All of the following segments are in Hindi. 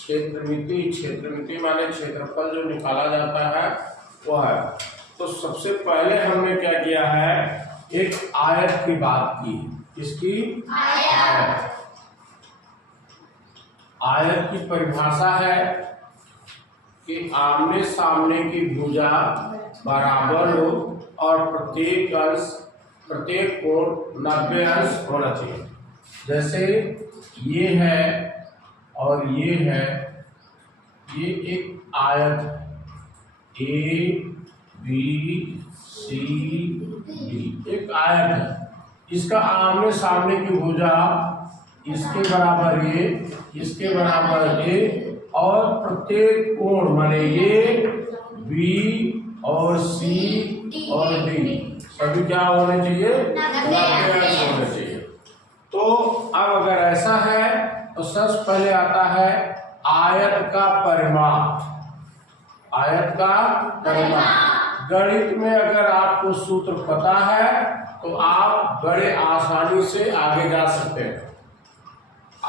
क्षेत्रमिति माने क्षेत्रफल जो निकाला जाता है वो है। तो सबसे पहले हमने क्या किया है, एक आयत की बात की। किसकी? आयत। आयत की परिभाषा है कि आमने सामने की भुजा बराबर हो और प्रत्येक कोण 90 अंश होना चाहिए। जैसे ये है और ये है, ये एक आयत है, ए बी सी डी एक आयत है। इसका आमने सामने की भुजा इसके बराबर ये, इसके बराबर ये, और प्रत्येक कोण माने ये बी और सी और डी सभी क्या होने चाहिए? 90 अंश होने चाहिए। तो अब अगर ऐसा है तो सबसे पहले आता है आयत का परिमाप। आयत का परिमाप गणित में अगर आपको सूत्र पता है तो आप बड़े आसानी से आगे जा सकते हैं।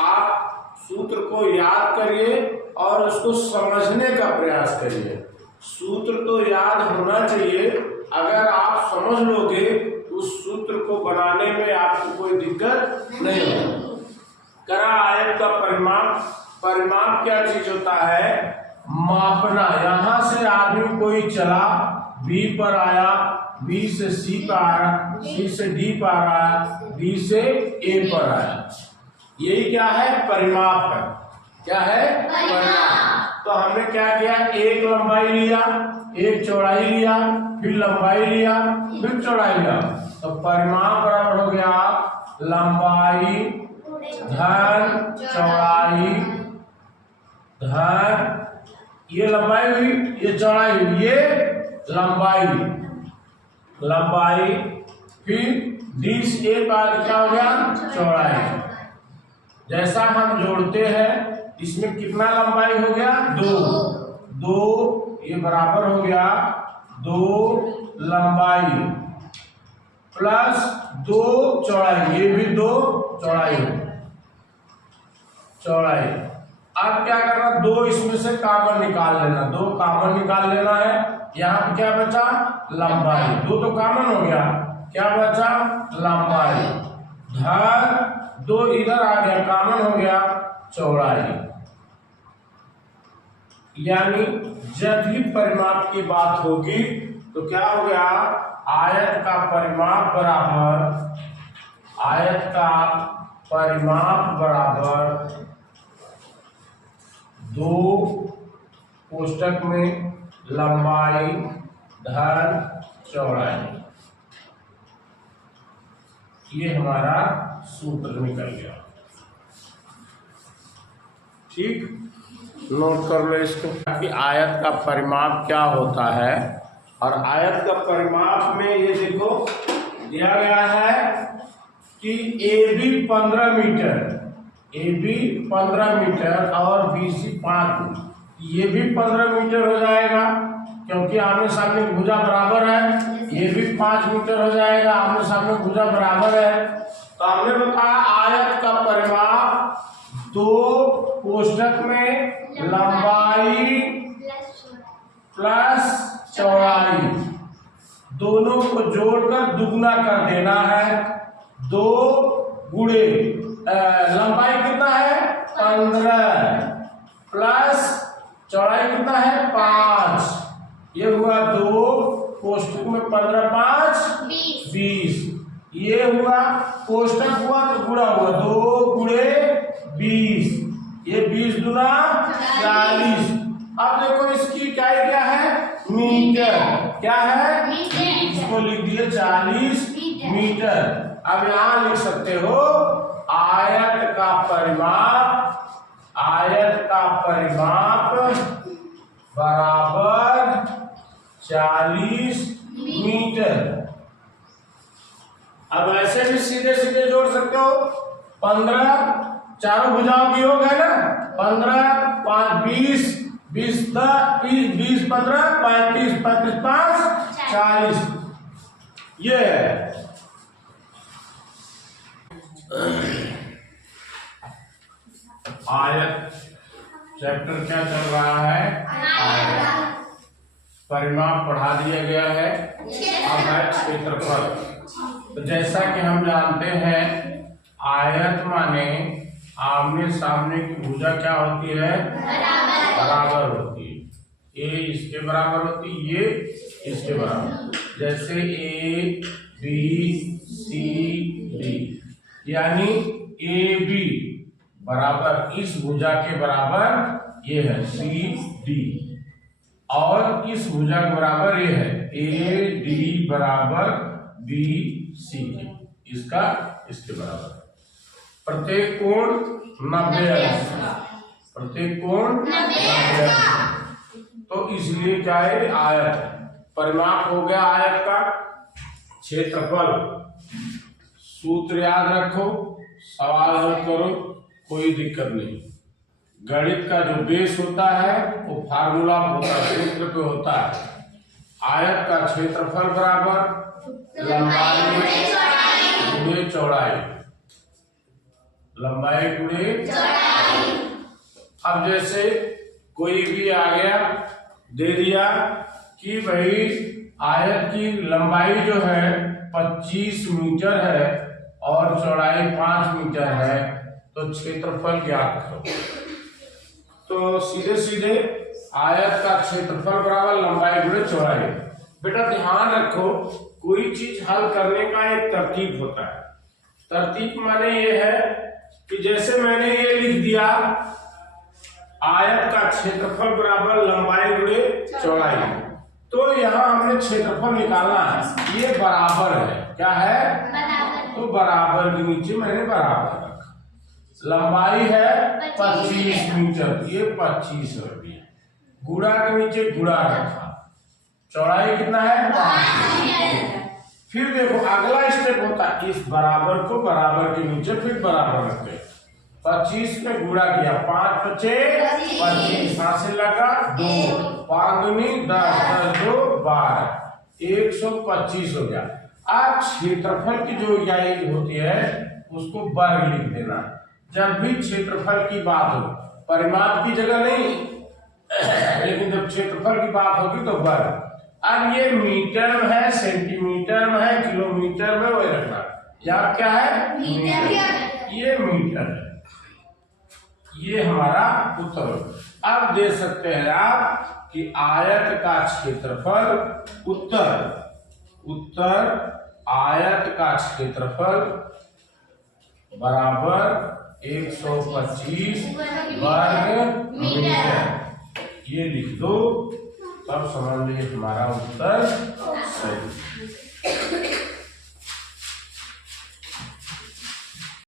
आप सूत्र को याद करिए और उसको समझने का प्रयास करिए। सूत्र तो याद होना चाहिए, अगर आप समझ लोगे उस सूत्र को बनाने में आपको कोई दिक्कत नहीं होगी। करा आयत का परिमाप। परिमाप क्या चीज होता है? मापना। यहां से आदमी कोई चला, बी पर आया, बी से सी पर आया, सी से डी पर आया, डी से ए पर आया, यही क्या है? परिमाप है। क्या है? परिमाप। तो हमने क्या किया, एक लंबाई लिया, एक चौड़ाई लिया, फिर लंबाई लिया, फिर चौड़ाई लिया, तो परिमाप बराबर हो गया लंबाई धन चौड़ाई धन, ये लंबाई हुई, ये चौड़ाई हुई, ये लंबाई फिर डी से ए पर क्या हो गया? चौड़ाई। जैसा हम जोड़ते हैं इसमें कितना लंबाई हो गया? 2, ये बराबर हो गया 2 लंबाई प्लस 2 चौड़ाई, ये भी 2 चौड़ाई। अब क्या करना, 2 इसमें से कॉमन निकाल लेना, 2 कॉमन निकाल लेना है। यहाँ पे क्या बचा? लंबाई। 2 तो कॉमन हो गया, क्या बचा? लंबाई धन 2 इधर आ गया, कॉमन हो गया चौड़ाई। यानी जब भी परिमाप की बात होगी तो क्या हो गया? आयत का परिमाप बराबर 2 कोष्टक में लंबाई धन चौड़ाई। ये हमारा सूत्र निकल गया। ठीक, नोट कर लो इसको कि आयत का परिमाप क्या होता है। और आयत का परिमाप में ये देखो दिया गया है कि AB 15 मीटर और BC 5, ये भी 15 मीटर हो जाएगा क्योंकि आमने सामने भुजा बराबर है। ये भी 5 मीटर हो जाएगा, आमने सामने भुजा बराबर है। तो हमने बताया आयत का परिमाप 2 कोष्टक में लंबाई प्लस चौड़ाई, दोनों को जोड़कर दुगना कर देना है। 2 गुणे लंबाई कितना है? 15 प्लस चौड़ाई कितना है? 5। ये हुआ 2 कोष्टक में 15 5 20। ये हुआ कोष्टक हुआ तो गुणा हुआ 2 गुणे 20, ये 20 दूना 40। अब देखो इसकी इकाई क्या है? मीटर। क्या है? इसको लिख दिए 40 मीटर। अब यहां लिख सकते हो आयत का परिमाप बराबर 40 मीटर। अब ऐसे भी सीधे जोड़ सकते हो। 15 चारों भुजाओं की योग है ना, 15 5 20 20 20 15 35 35 5 40, ये है। आयत चैप्टर क्या चल रहा है? आयत। परिमाप पढ़ा दिया गया है। अब है क्षेत्रफल। तो जैसा कि हम जानते हैं आयत माने आमने सामने की भुजा क्या होती है? बराबर होती है। ए इसके बराबर होती है, ये इसके बराबर। जैसे ए बी सी डी, यानी ए बी बराबर इस भुजा के बराबर ये है सी डी, और इस भुजा के बराबर ये है ए डी बराबर बी सी डी, इसका इसके बराबर। प्रत्येक कोण 90 अंश, प्रत्येक कोण 90 अंश। तो इसलिए क्या है? आयत। परिमाप हो गया आयत का। क्षेत्रफल सूत्र याद रखो, सवाल हल करो, कोई दिक्कत नहीं। गणित का जो बेस होता है वो फार्मूला होता है, सूत्र पे होता है। आयत का क्षेत्रफल बराबर लंबाई गुणे चौड़ाई, लंबाई गुणे चौड़ाई। अब जैसे कोई भी आ गया दे दिया कि भाई आयत की लंबाई जो है 25 मीटर है और चौड़ाई 5 मीटर है, तो क्षेत्रफल ज्ञात करो। तो सीधे सीधे आयत का क्षेत्रफल बराबर लंबाई गुणे चौड़ाई। बेटा ध्यान रखो, कोई चीज हल करने का एक तरतीब होता है। तरतीब माने ये है कि जैसे मैंने ये लिख दिया आयत का क्षेत्रफल बराबर लंबाई गुणे चौड़ाई, तो यहाँ हमने क्षेत्रफल निकालना है। ये बराबर है, क्या है? बराबर। तो बराबर के नीचे मैंने बराबर रखा। लंबाई है 25 मीटर, ये 25 हो गया। गुणा के नीचे गुणा रखा। चौड़ाई कितना है? 5। फिर देखो अगला स्टेप होता है इस बराबर को बराबर के नीचे फिर बराबर रखते। 25 में गुणा किया, 5 पचे 25, से लगा 2, 5 दूनी 10, 10 2 12, 125 हो गया। अब क्षेत्रफल की जो इकाई होती है उसको वर्ग लिख देना। जब भी क्षेत्रफल की बात हो, परिमाप की जगह नहीं, लेकिन जब क्षेत्रफल की बात होगी तो वर्ग। अब ये मीटर में है, सेंटीमीटर में है, किलोमीटर में, वही रखना। या क्या है? मीटर। ये मीटर है, ये हमारा उत्तर। अब दे सकते हैं आप कि आयत का क्षेत्रफल, उत्तर आयत का क्षेत्रफल बराबर 125 वर्ग मीटर। ये लिख दो, तब समझ लीजिए हमारा उत्तर सही।